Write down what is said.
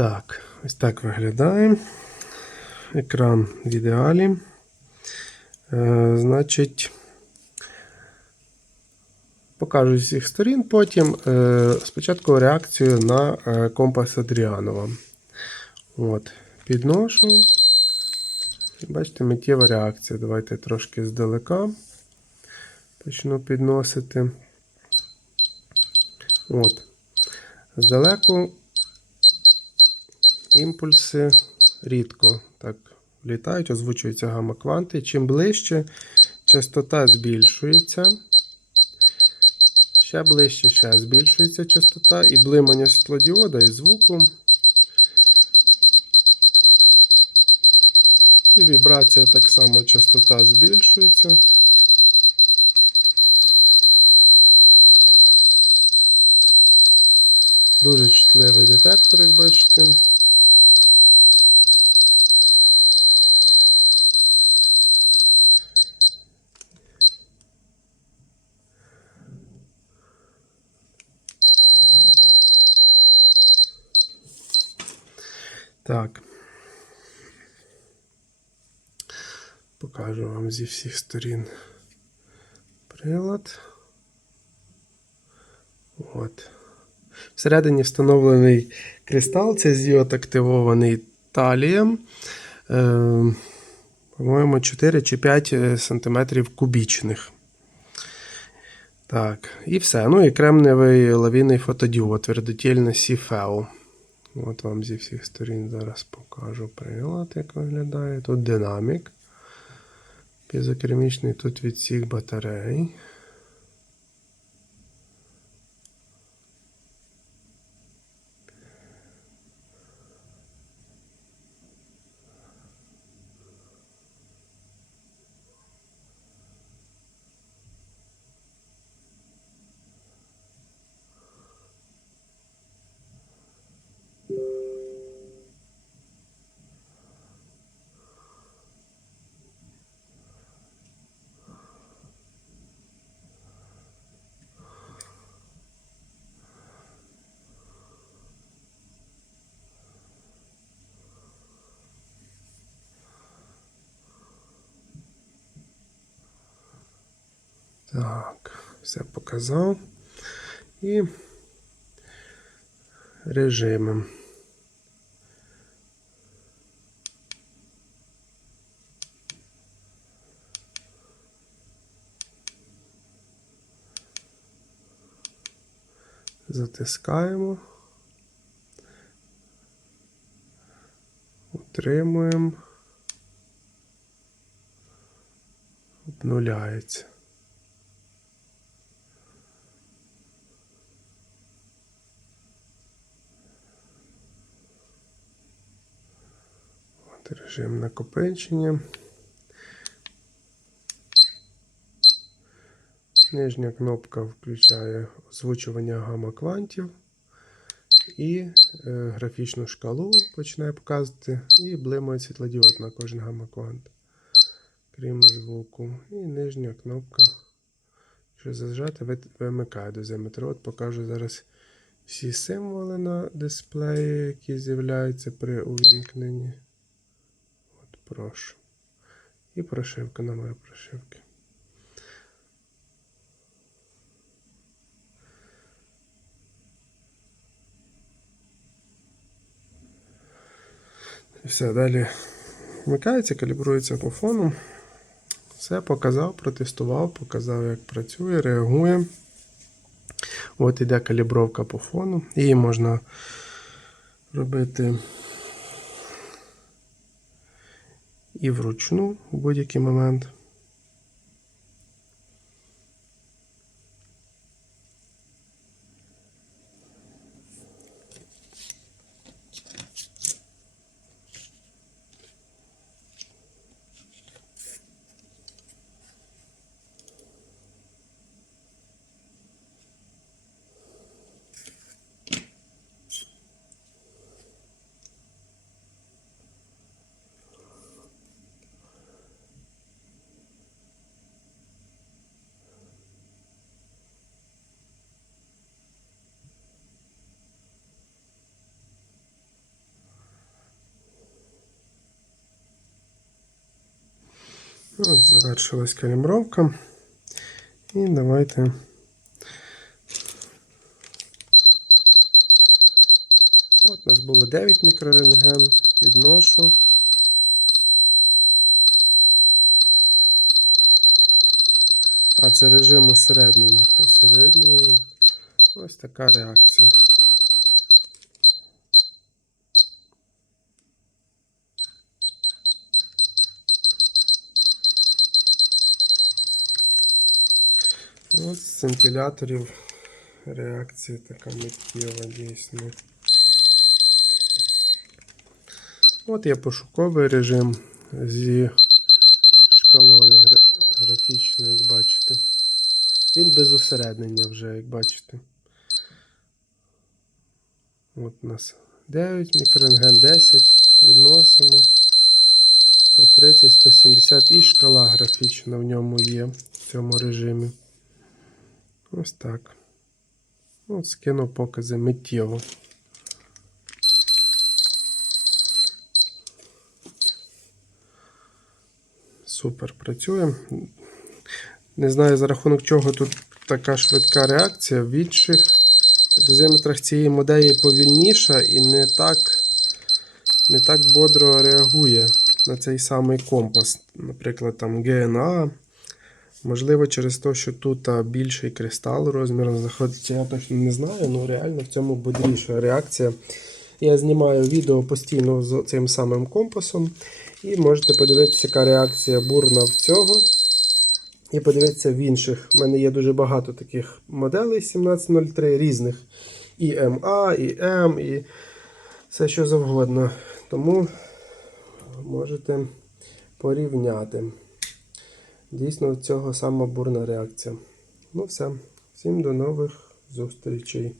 Так, ось так виглядає. Екран в ідеалі. Е, значить, покажу з всіх сторін. Потім е, спочатку реакцію на е, компас Адріанова. От, підношу. Бачите, миттєва реакція. Давайте трошки здалека почну підносити. От. Здалеку імпульси рідко так влітають, озвучуються гамма-кванти. Чим ближче частота збільшується. Ще ближче, ще збільшується частота і блимання світлодіода і звуку. І вібрація так само частота збільшується. Дуже чутливий детектор, як бачите. Так. Покажу вам зі всіх сторін прилад. От. Всередині встановлений кристал, це зіот активований талієм. Е, по-моєму, 4 чи 5 см кубічних. Так, і все. Ну і кремниевий лавінний фотодіод, твердотільне CFEO. От вам зі всіх сторін зараз покажу прилад, як виглядає. Тут динамік. Пізокермічний тут відсік батарей. Так, все показав. І режими. Затискаємо. Утримуємо. Обнуляється. Режим накопичення. Нижня кнопка включає озвучування гамма-квантів і е, графічну шкалу починає показувати, і блимає світлодіод на кожен гамма-квант, крім звуку. І нижня кнопка, що зажати, ви- вимикає дозиметр. От покажу зараз всі символи на дисплеї, які з'являються при увімкненні. Прошу. І прошивка, номер прошивки. І все, далі вмикається, калібрується по фону. Все показав, протестував, показав, як працює, реагує. От іде калібровка по фону. Її можна робити і вручну в будь-який момент. От завершилась калібровка. І давайте. От у нас було 9 мікрорентген. Підношу. А це режим усереднення. Усереднює. Ось така реакція. Ось з вентиляторів реакція така миттєва дійсно. От є пошуковий режим зі шкалою графічною, як бачите. Він без усереднення вже, як бачите. От у нас 9 мікрорентген 10. Підносимо. 130, 170 і шкала графічна в ньому є в цьому режимі. Ось так. От скинув покази миттєво. Супер працює. Не знаю за рахунок чого тут така швидка реакція. В інших дозиметрах цієї моделі повільніша і не так, не так бодро реагує на цей самий компас. Наприклад, там GNA. Можливо, через те, що тут більший кристал розміром знаходиться, я точно не знаю, але реально в цьому бодріша реакція. Я знімаю відео постійно з цим самим компасом. І можете подивитися, яка реакція бурна в цього. І подивитися в інших. У мене є дуже багато таких моделей 1703 різних. І МА, і М, і все що завгодно. Тому можете порівняти. Дійсно, цього сама бурна реакція. Ну все. Всім до нових зустрічей.